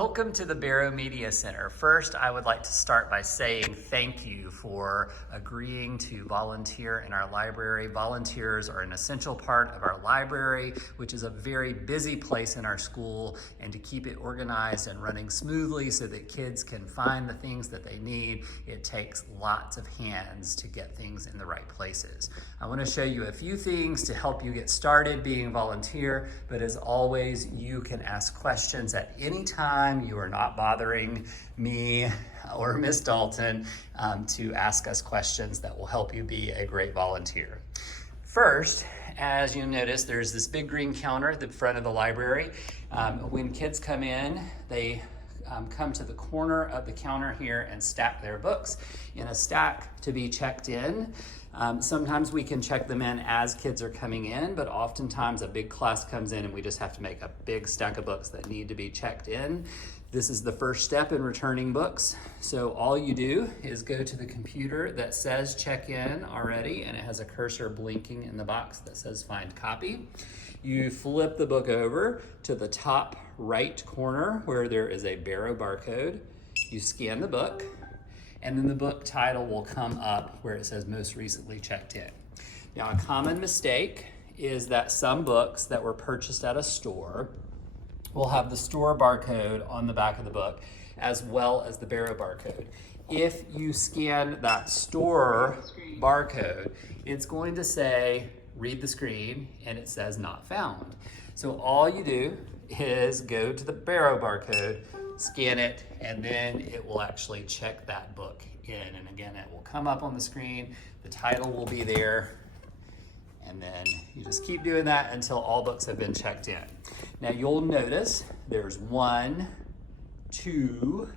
Welcome to the Barrow Media Center. First, I would like to start by saying thank you for agreeing to volunteer in our library. Volunteers are an essential part of our library, which is a very busy place in our school, and to keep it organized and running smoothly so that kids can find the things that they need, it takes lots of hands to get things in the right places. I want to show you a few things to help you get started being a volunteer, but as always, you can ask questions at any time. You are not bothering me or Miss Dalton to ask us questions that will help you be a great volunteer. First, as you notice, there's this big green counter at the front of the library. When kids come in, they come to the corner of the counter here and stack their books in a stack to be checked in. Sometimes we can check them in as kids are coming in, but oftentimes a big class comes in and we just have to make a big stack of books that need to be checked in. This is the first step in returning books. So all you do is go to the computer that says check in already, and it has a cursor blinking in the box that says find copy. You flip the book over to the top right corner where there is a Barrow barcode. You scan the book, and then the book title will come up where it says most recently checked in. Now, a common mistake is that some books that were purchased at a store will have the store barcode on the back of the book as well as the Barrow barcode. If you scan that store barcode, it's going to say read the screen and it says not found. So all you do is go to the Barrow barcode, scan it, and then it will actually check that book in. And again, it will come up on the screen, the title will be there, and then you just keep doing that until all books have been checked in. Now you'll notice there's 1, 2,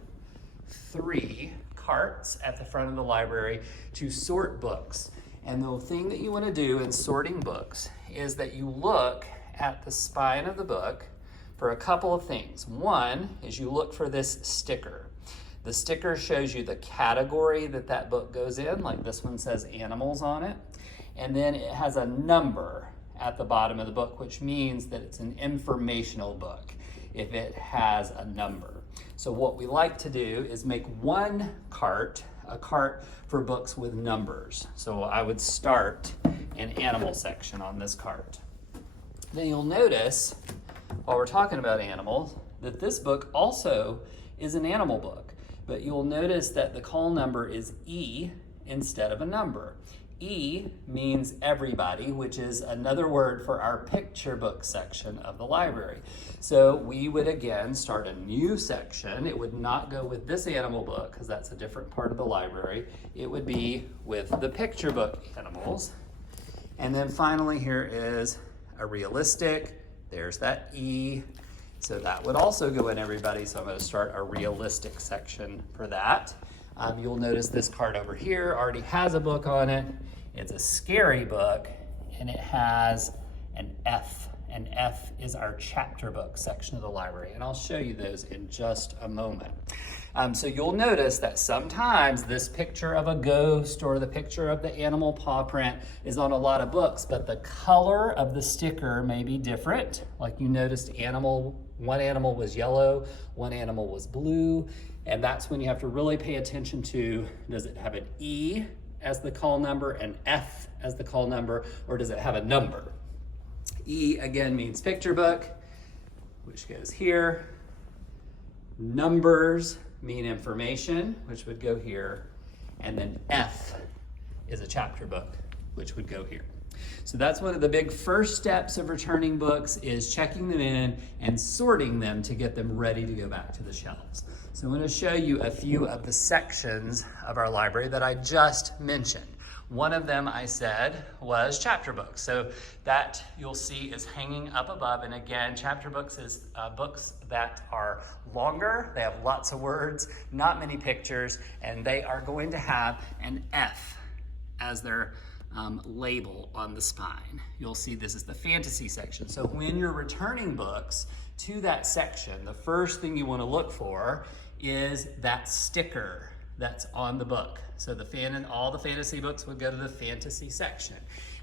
3 carts at the front of the library to sort books. And the thing that you want to do in sorting books is that you look at the spine of the book for a couple of things. One is you look for this sticker. The sticker shows you the category that that book goes in, like this one says animals on it. And then it has a number at the bottom of the book, which means that it's an informational book if it has a number. So what we like to do is make one cart, a cart for books with numbers. So I would start an animal section on this cart. Then you'll notice, while we're talking about animals, that this book also is an animal book. But you'll notice that the call number is E instead of a number. E means everybody, which is another word for our picture book section of the library. So we would again start a new section. It would not go with this animal book because that's a different part of the library. It would be with the picture book animals. And then finally here is a realistic. There's that E. So that would also go in everybody. So I'm going to start a realistic section for that. You'll notice this card over here already has a book on it. It's a scary book, and it has an F. And F is our chapter book section of the library, and I'll show you those in just a moment. So you'll notice that sometimes this picture of a ghost or the picture of the animal paw print is on a lot of books, but the color of the sticker may be different. Like you noticed one animal was yellow, one animal was blue, and that's when you have to really pay attention to, does it have an E as the call number, an F as the call number, or does it have a number? E again means picture book, which goes here. Numbers mean information, which would go here. And then F is a chapter book, which would go here. So that's one of the big first steps of returning books, is checking them in and sorting them to get them ready to go back to the shelves. So I'm going to show you a few of the sections of our library that I just mentioned. One of them I said was chapter books. So that you'll see is hanging up above. And again, chapter books is books that are longer. They have lots of words, not many pictures, and they are going to have an F as their label on the spine. You'll see this is the fantasy section. So when you're returning books to that section, the first thing you want to look for is that sticker that's on the book. So all the fantasy books would go to the fantasy section.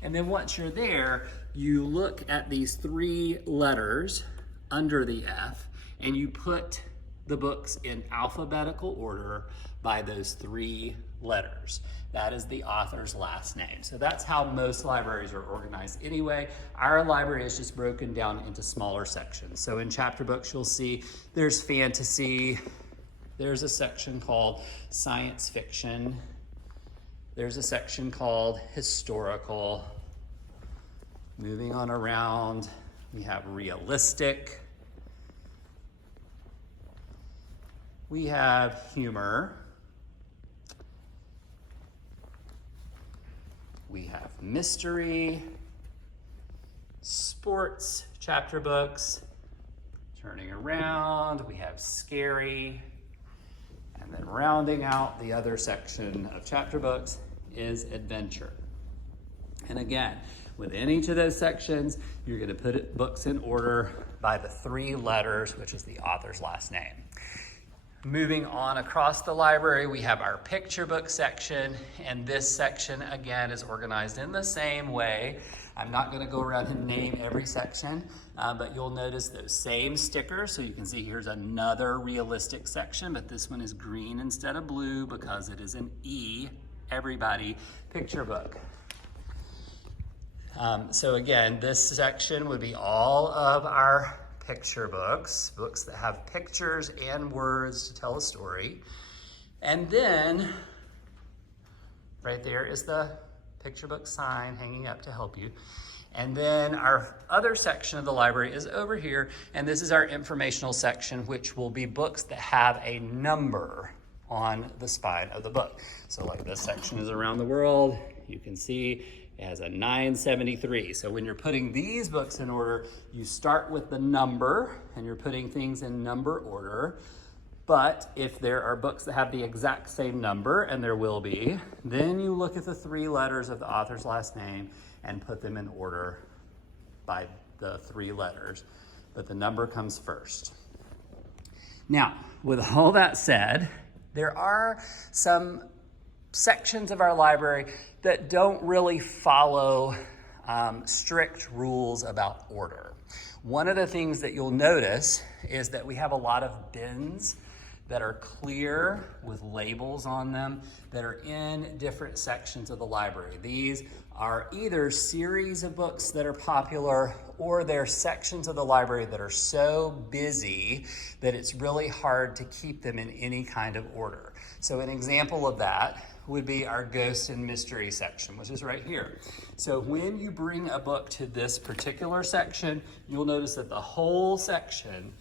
And then once you're there, you look at these 3 letters under the F and you put the books in alphabetical order by those 3 letters. That is the author's last name. So that's how most libraries are organized anyway. Our library is just broken down into smaller sections. So in chapter books, you'll see there's fantasy, there's a section called science fiction, there's a section called historical. Moving on around, we have realistic, we have humor, we have mystery, sports chapter books. Turning around, we have scary, and then rounding out the other section of chapter books is adventure. And again, within each of those sections, you're going to put books in order by the 3 letters, which is the author's last name. Moving on across the library, we have our picture book section, and this section, again, is organized in the same way. I'm not going to go around and name every section, but you'll notice those same stickers. So you can see here's another realistic section, but this one is green instead of blue because it is an E, everybody, picture book. So again, this section would be all of our picture books, books that have pictures and words to tell a story. And then right there is the picture book sign hanging up to help you. And then our other section of the library is over here, and this is our informational section, which will be books that have a number on the spine of the book. So like this section is around the world, you can see it has a 973. So when you're putting these books in order, you start with the number and you're putting things in number order. But if there are books that have the exact same number, and there will be, then you look at the 3 letters of the author's last name and put them in order by the 3 letters. But the number comes first. Now, with all that said, there are some sections of our library that don't really follow strict rules about order. One of the things that you'll notice is that we have a lot of bins that are clear with labels on them that are in different sections of the library. These are either series of books that are popular, or they're sections of the library that are so busy that it's really hard to keep them in any kind of order. So an example of that would be our ghost and mystery section, which is right here. So when you bring a book to this particular section, you'll notice that the whole section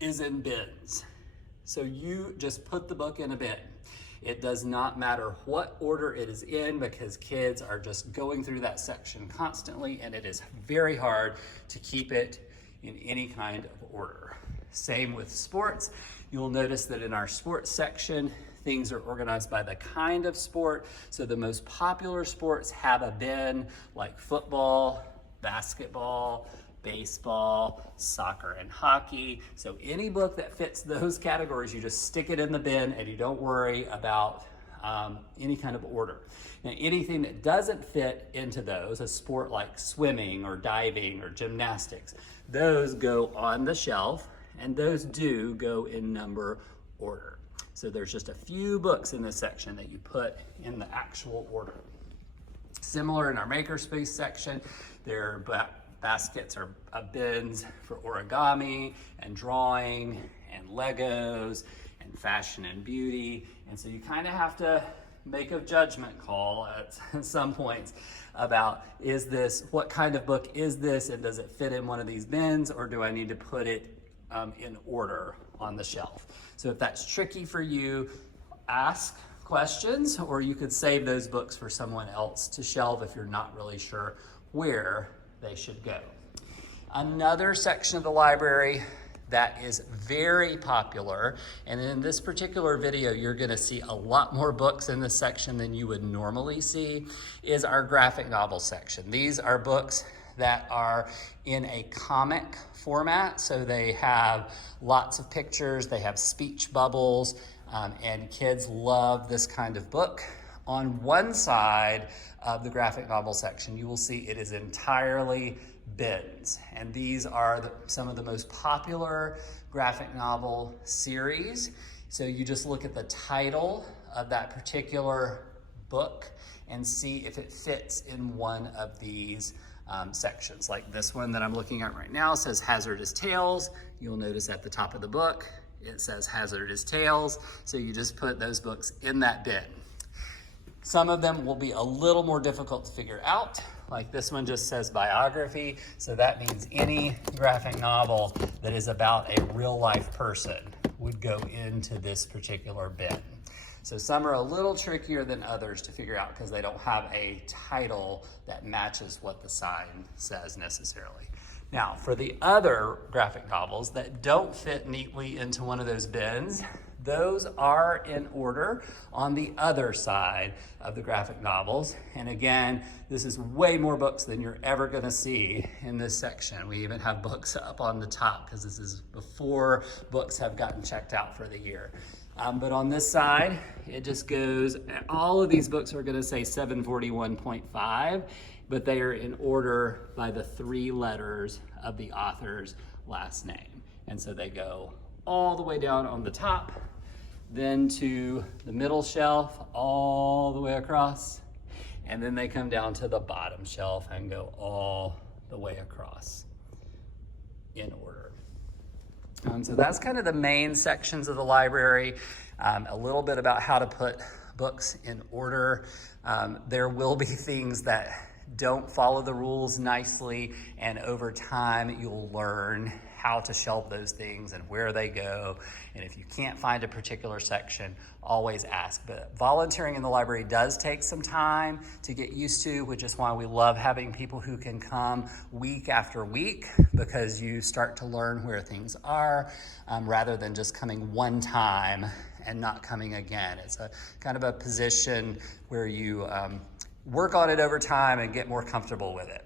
is in bins. So you just put the book in a bin. It does not matter what order it is in, because kids are just going through that section constantly, and it is very hard to keep it in any kind of order. Same with sports. You'll notice that in our sports section, things are organized by the kind of sport. So the most popular sports have a bin, like football, basketball, baseball, soccer, and hockey. So any book that fits those categories, you just stick it in the bin and you don't worry about any kind of order. Now, anything that doesn't fit into those, a sport like swimming or diving or gymnastics, those go on the shelf, and those do go in number order. So there's just a few books in this section that you put in the actual order. Similar in our makerspace section, there are baskets or bins for origami and drawing and Legos and fashion and beauty. And so you kind of have to make a judgment call at some points about, what kind of book is this, and does it fit in one of these bins, or do I need to put it in order on the shelf? So if that's tricky for you, ask questions, or you could save those books for someone else to shelve if you're not really sure where they should go. Another section of the library that is very popular, and in this particular video you're going to see a lot more books in this section than you would normally see, is our graphic novel section. These are books that are in a comic format, so they have lots of pictures, they have speech bubbles, and kids love this kind of book. On one side of the graphic novel section, you will see it is entirely bins. And these are some of the most popular graphic novel series. So you just look at the title of that particular book and see if it fits in one of these sections. Like this one that I'm looking at right now says Hazardous Tales. You'll notice at the top of the book, it says Hazardous Tales. So you just put those books in that bin. Some of them will be a little more difficult to figure out. Like this one just says biography. So that means any graphic novel that is about a real life person would go into this particular bin. So some are a little trickier than others to figure out because they don't have a title that matches what the sign says necessarily. Now, for the other graphic novels that don't fit neatly into one of those bins, those are in order on the other side of the graphic novels. And again, this is way more books than you're ever gonna see in this section. We even have books up on the top because this is before books have gotten checked out for the year. But on this side, it just goes, all of these books are gonna say 741.5, but they are in order by the 3 letters of the author's last name. And so they go all the way down on the top, then to the middle shelf, all the way across, and then they come down to the bottom shelf and go all the way across in order. So that's kind of the main sections of the library, a little bit about how to put books in order. There will be things that don't follow the rules nicely, and over time you'll learn how to shelve those things and where they go. And if you can't find a particular section, always ask. But volunteering in the library does take some time to get used to, which is why we love having people who can come week after week, because you start to learn where things are rather than just coming one time and not coming again. It's a kind of a position where you work on it over time and get more comfortable with it.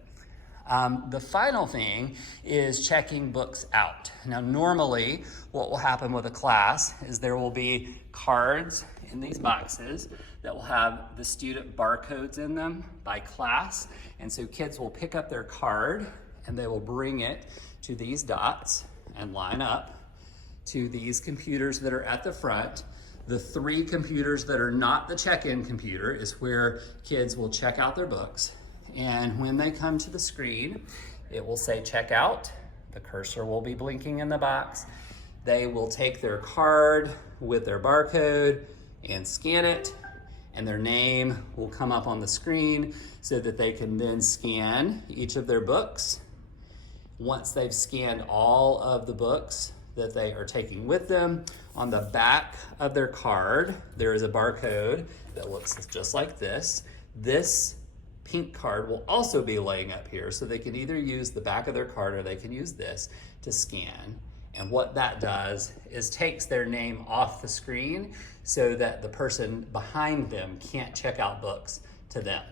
The final thing is checking books out. Now, normally what will happen with a class is there will be cards in these boxes that will have the student barcodes in them by class. And so kids will pick up their card and they will bring it to these dots and line up to these computers that are at the front. The 3 computers that are not the check-in computer is where kids will check out their books. And when they come to the screen, it will say check out. The cursor will be blinking in the box. They will take their card with their barcode and scan it, and their name will come up on the screen so that they can then scan each of their books. Once they've scanned all of the books that they are taking with them, on the back of their card, there is a barcode that looks just like this. This pink card will also be laying up here, so they can either use the back of their card or they can use this to scan. And what that does is takes their name off the screen so that the person behind them can't check out books to them.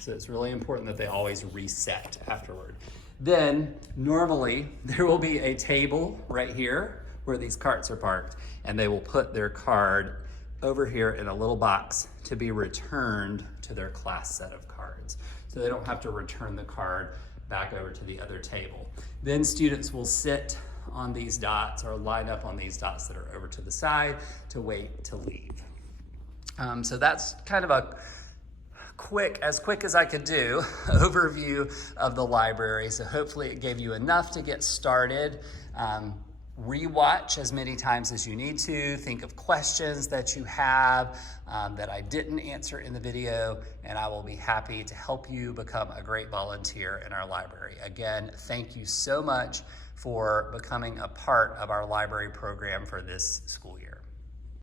So it's really important that they always reset afterward. Then normally there will be a table right here where these carts are parked, and they will put their card over here in a little box to be returned to their class set of cards. So they don't have to return the card back over to the other table. Then students will sit on these dots or line up on these dots that are over to the side to wait to leave. So that's kind of a quick as I could do, overview of the library. So hopefully it gave you enough to get started. Rewatch as many times as you need to. Think of questions that you have that I didn't answer in the video, and I will be happy to help you become a great volunteer in our library. Again, thank you so much for becoming a part of our library program for this school year.